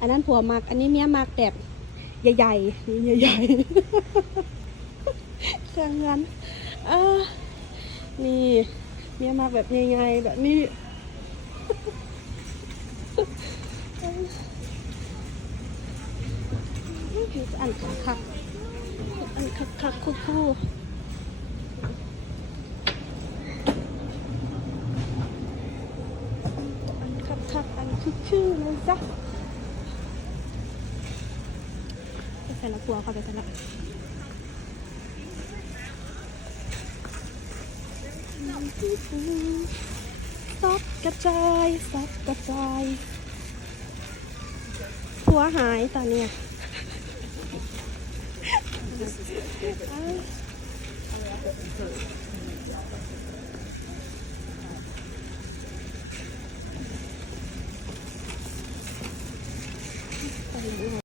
อันนั้นผัวมัก อันนี้เมียมักแบบใหญ่ๆนี่ใหญ่ๆเครื่องนั้นเออนี่เมียมักแบบใหญ่ๆแบบนี้อันคักคักๆอันคักคักๆคู่คู่อันคักคักๆอันคือคือเลยจ้ะไป ใส่ละปัวเข้าไปใส่ละซับกระจายซับกระจายผัวหายตอนเนี้ยไปเลย